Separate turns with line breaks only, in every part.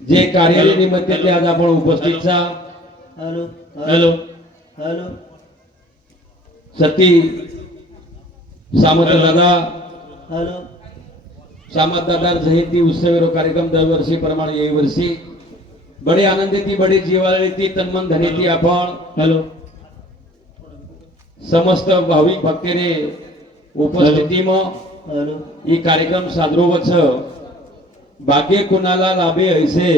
जे कार्यालयानिमित्त ते आज आपण उपस्थित सा
hello.
Hello.
Hello.
Sati Samant दादा.
हॅलो.
सामंत दादा जयंती उत्सव कार्यक्रम दरवर्षी प्रमाणे याही वर्षी. बडे आनंदी ती बडे जीवाळी ती तन्मन धनी ती आपण. हॅलो. समस्त भाविक भक्तीने उपस्थिती म
हॅलो
ही कार्यक्रम सादरोवच भाग्य कुणाला लाभे ऐसे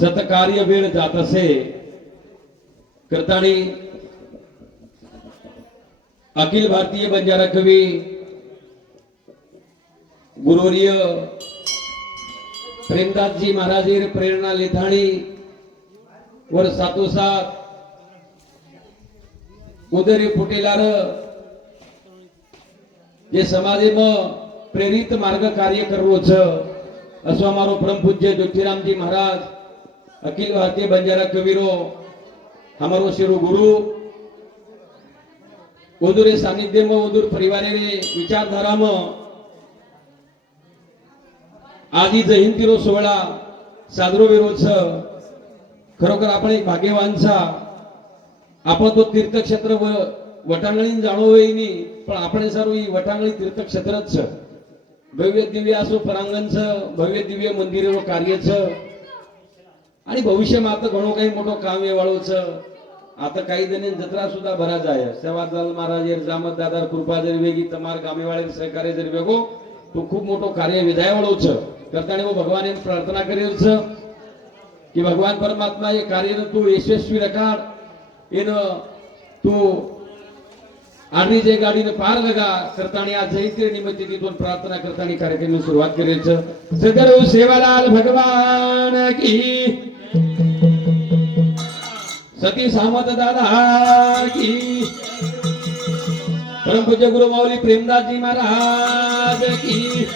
सतकार्य वेळ जात असे करतानी अखिल भारतीय बंजारा कवी गुरुवर्य प्रेमदासजी महाराजीर प्रेरणा लेथाणी वर सातोसात उदरी फुटेलार જે સમાજમાં પ્રેરિત માર્ગ કાર્ય કરવો છે અસો અમારો પરમ પૂજ્ય જ્યોતિરામજી મહારાજ અખિલ ભારતીય બંજારા કવિરો અમારો શિરો ગુરુ ઓદુરે સાનિધ્યમાં ઉદુર પરિવારની વિચારધારામાં આદિ જયંતિનો સોહળા સાદરો વિરોધ છે ખરોખર આપણે એક ભાગ્યવાન છા તો તીર્થક્ષેત્ર तीर्थक्षेत्र वटांगणी હોય એની પણ આપણે સર એ વટાંગળી તીર્થક્ષેત્ર જ છે ભવ્ય દિવ્ય આસુ પરાંગણ છે ભવ્ય દિવ્ય મંદિરોનું કાર્ય છે आणि भविष्यात आता घणो काही मोठो काम येवाळोच आता काही जणी जत्रा सुद्धा भरा जाय सेवालाल महाराज जामत दादार कृपा जरी वेगी तमार ગામેવાળે સહકારે જરી વેગો તો ખૂબ મોટો કાર્ય વિધાય વાળો છે કરતાને હું ભગવાન એમ પ્રાર્થના કરેલ છે કે ભગવાન પરમાત્મા એ કાર્યને તું યશસ્વી રખાડ એનો તું आम्ही जे गाडीने पार लगा करताना आज जयंती निमित्त तिथून प्रार्थना करताना कार्यक्रम सुरुवात करायचं. सदरू सेवालाल भगवान की. सती सामत दादा की. परमपूज्य गुरु माऊली प्रेमदासजी महाराज की.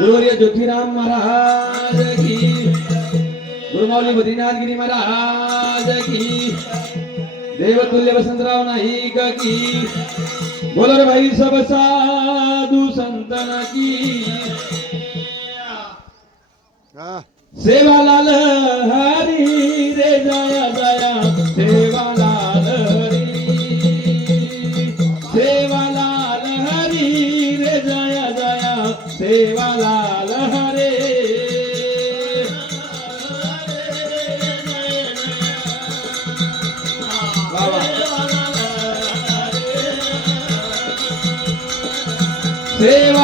गुरुवर्य ज्योतिराम महाराज की. गुरुमाऊली बद्रीनाथगिरी महाराज की. देवतुल्य वसंतराव नाईक की. बोलो रे भाई सब साधु संतन की. सेवालाल हरी रे जया जया. सेवालाल हरी. सेवालाल हरी रे जया जया. सेवालाल हरे. सेवालाल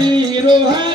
तुझे पडरी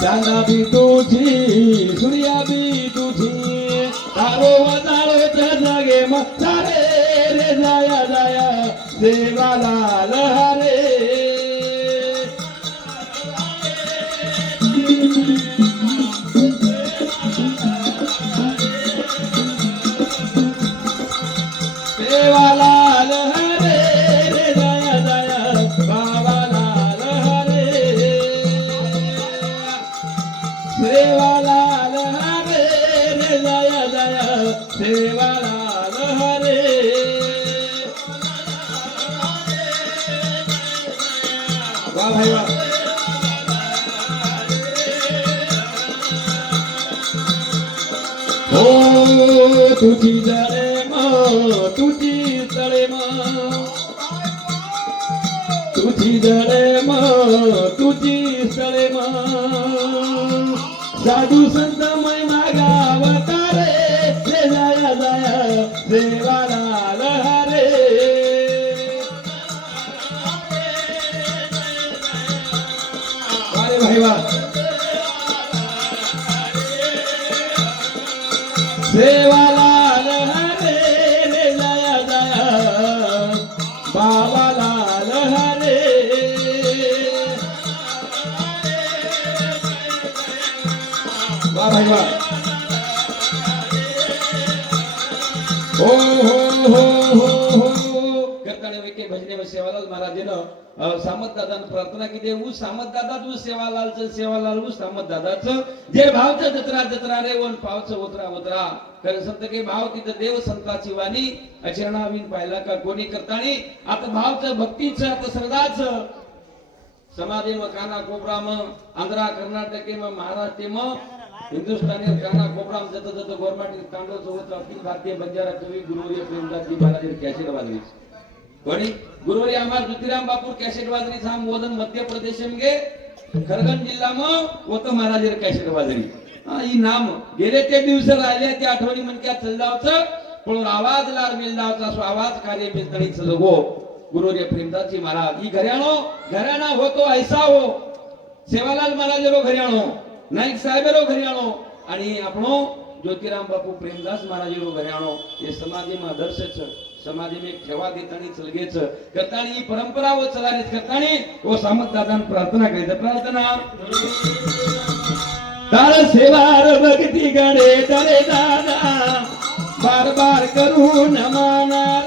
चांदा बी तुझी सूर्या बी तुझी तारो वजारो जागे मसारे रे जाया जाया శివలాల హరే వా భాయ్ వా ఓ తుచి జరే మా తుచి जाया जाया देवाला लहारे अरे भाई वा देवा करताना विखे भजने सेवालाल महाराजेनं अ, सामत दादानं प्रार्थना केली. ऊ सामत दादा तू सेवालालचं सेवालाल ऊ सामत दादाचं जे भावचं जत्रा जत्रा रे वन पावचं उतरा उतरा. कारण संत के भाव तिथं देव संताची वाणी. अचरणावीन पाहिला का कोणी करतानी आता भावचं भक्तीचं आता श्रद्धाचं. समाधी म काना कोपराम आंध्रा कर्नाटके म महाराष्ट्र म हिंदुस्थानी काना कोपराम जत जत गोरमाटी तांडव सोबत अखिल भारतीय बंजारा कवी गुरुवर्य प्रेमदासजी महाराज कॅसेट वाजवी कोणी गुरुवर्य आम्हा ज्योतिराम बापूर कॅसेट वाजरी साम मोदन मध्य प्रदेश गे खरगण जिल्हा मग होत महाराज कॅसेट वाजरी हा, ही नाम गेले ते दिवस राहिले त्या आठवणी म्हणक्या चलदावचं पण आवाज लार मिलदावचा सो आवाज कार्य मिलतणी चलगो गुरुवर्य प्रेमदासजी महाराज ही घराणो घराणा होतो ऐसा हो सेवालाल महाराजेरो घरियाणो नाईक साहेबेरो घरियाणो आणि આપણો જ્યોતિરામ બાપુ પ્રેમદાસ મહારાજેરો ઘરિયાણો એ સમાધિમાં આદર્શ છે समाधी में ठेवा देतानी चलगेच. करतानी परंपरा व चलानेच करतानी व सामंत दादान प्रार्थना करीत प्रार्थना. तार
सेवार भक्ती गणे तरे दादा. बार बार करू नमाना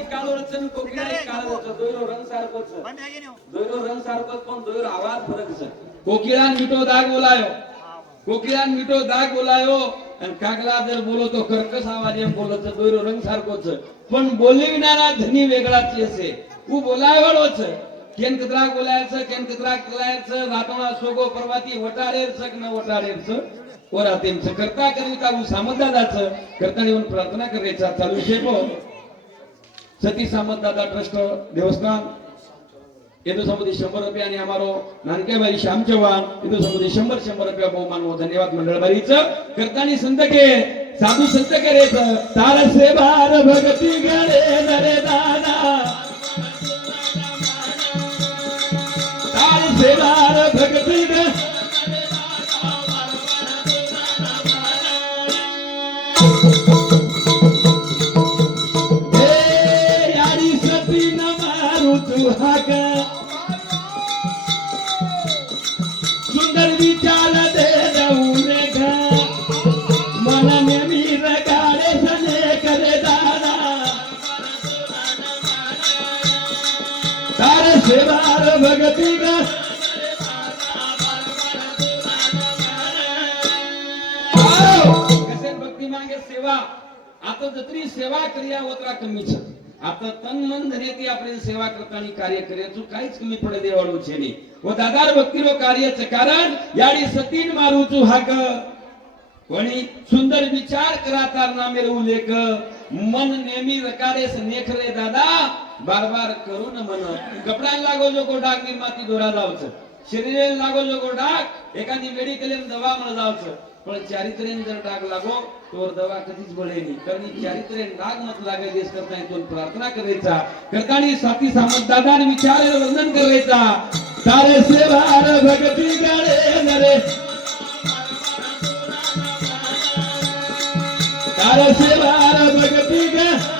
नाही काळो रचन कोकणी नाही काळो रचन दोयरो रंग सारखोच. दोयरो रंग सारखोच पण दोयरो आवाज फरक
छ कोकिळान मीठो दाग बोलायो. कोकिळान मीठो दाग बोलायो. कागला जर बोलो कर्कस आवाज बोलत दोयरो रंग सारखोच. पण बोलविणारा धनी वेगळाच असे तू बोलायवळच केन कचरा बोलायचं केन कचरा बोलायचं रातोळा सोगो पर्वाती वटाळेरचं की न वटाळेरचं वरातींचं करता करिता सामंत दादाचं. करता येऊन प्रार्थना करायचा चालू शेपो સતી સામંત દાદા ટ્રસ્ટ દેવસ્થાન હિન્દુ સમુદાય શંભર રૂપિયા અને અમારો નાનકેભાઈ શ્યામ ચૌહાણ હિન્દુ સમુદાય શંભર શંભર રૂપિયા બહુ માનવો ધન્યવાદ મંડળ ભરીચ કરતાની સંતકે સાધુ સંતકે રે તાર સે બાર ભગતિ ગણે નરે દાના તાર સે બાર ભગતિ ગણે भगतीला कसे भक्ती मागे सेवा आता जत्री सेवा क्रिया ओतरा कमी छे आता तन मन धरेती આપણે સેવા કરતાની કાર્ય કરે તો કાઈજ કમી પડે દેવાળું છે નહીં ઓ દાદાર ભક્તિનો કાર્ય છે કારણ યાડી સતીન મારું છું હક કોની સુંદર વિચાર કરાતાર નામે ઉલ્લેખ મન નેમી રકારે સ્નેખરે દાદા बार बार करू न म्हण कपड्याला लागो जो को डाग निर्माती दोरा जावचं शरीराला लागो जो को डाग एखादी मेडिकल दवा म्हणून जावचं पण चारित्र्याने जर डाग लागो तोवर दवा कधीच बळेली कारण चारित्र्याने डाग मत लागायचेच करता येतो प्रार्थना करायचा. करताना स्वाती सामंत दादा विचार वंदन करायचा. तारे सेवार भगती गाळे नरे. तारे सेवार भगती गाळे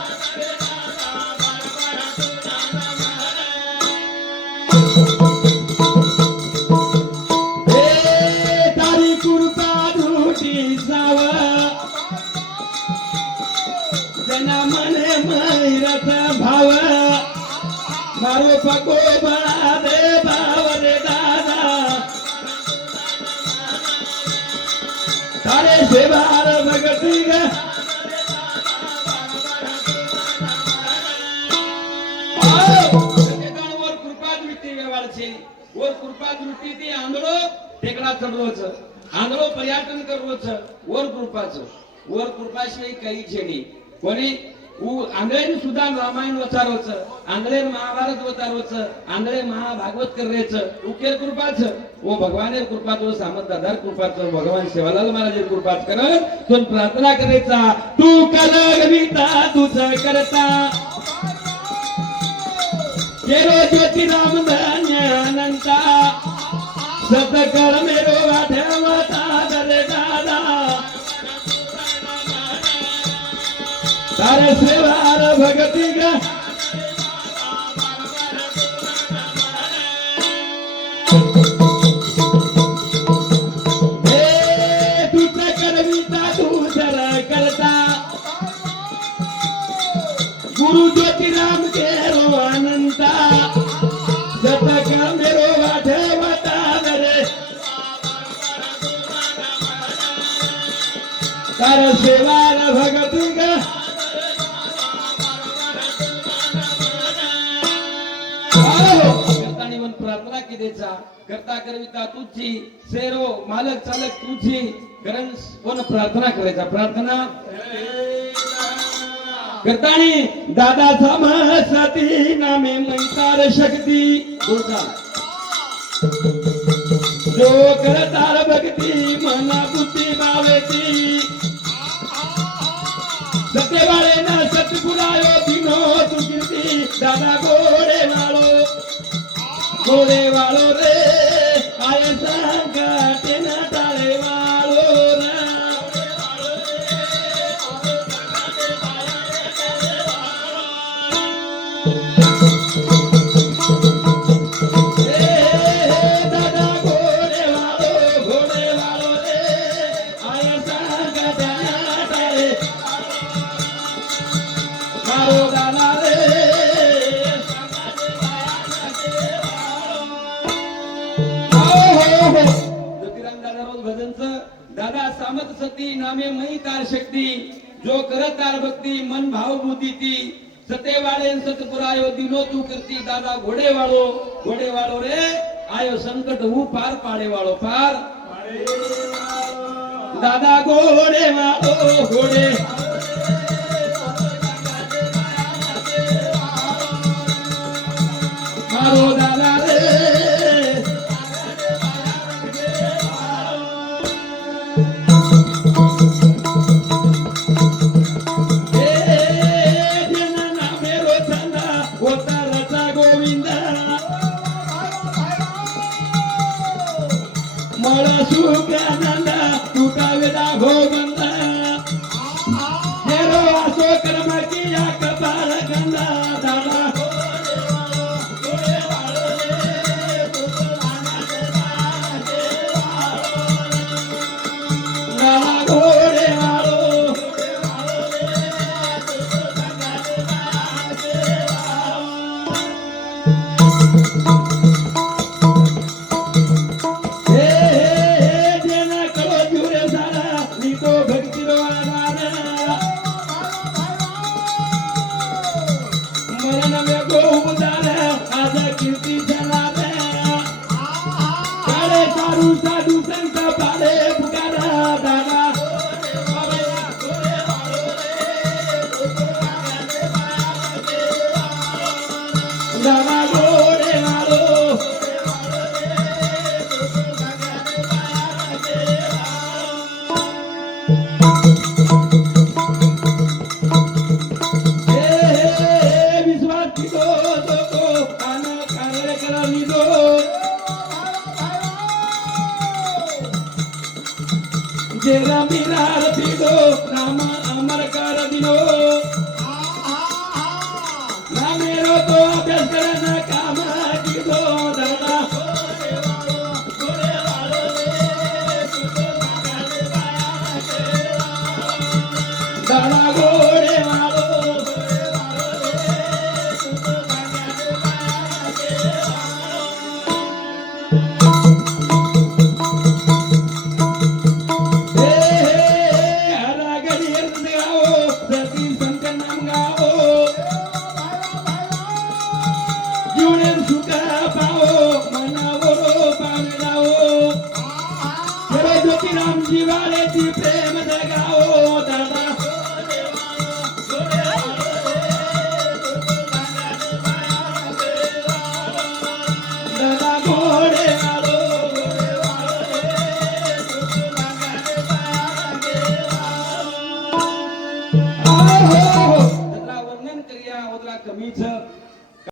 वो कृपा दृष्टि आंधळो टेकड़ा चढ़वच आंधळो पर्यटन करवच. कृपाच. कृपाशिवाय काही कोणी आंधळेन सुद्धा रामायण वचारवच आंधळे महाभारत वचारवच आंधळे महाभागवत करायच उकेर कृपाच. व भगवान कृपा तो सामंत दादार कृपाच भगवान शिवालाल महाराज कृपाच करत तो प्रार्थना करायचा. तू कला गविता तुझ करता. तेरो ज्योति राम धन्यानंता सब कर मेरो वाठवता करे दादा तारे सेवार भगति का कर सेवान भगती का? हो. हो. प्रार्थना किदेचा करता करविता तुझी. सेरो मालक चालक तुझी. गरम कोण प्रार्थना करेचा प्रार्थना. करतानी दादाचा महसती नामे मैतार शक्ती. बोलता जो. हो. करतार भक्ती मना सत्यवाळे ना सतगुरायो दिनो तू कीर्ती दादा गोडे वाळो गोडे वाळो रे आय संकटे दादा सामत सती नामे मही तार शक्ती जो करत तार भक्ती मन भाव बुद्धी ती सते वाळे सतपुरायो दिनो तू करती दादा घोडे वाळो घोडे वाळो रे आयो संकट हू पार पाडे वाळो पार दादा घोडे वाळो घोडे મારો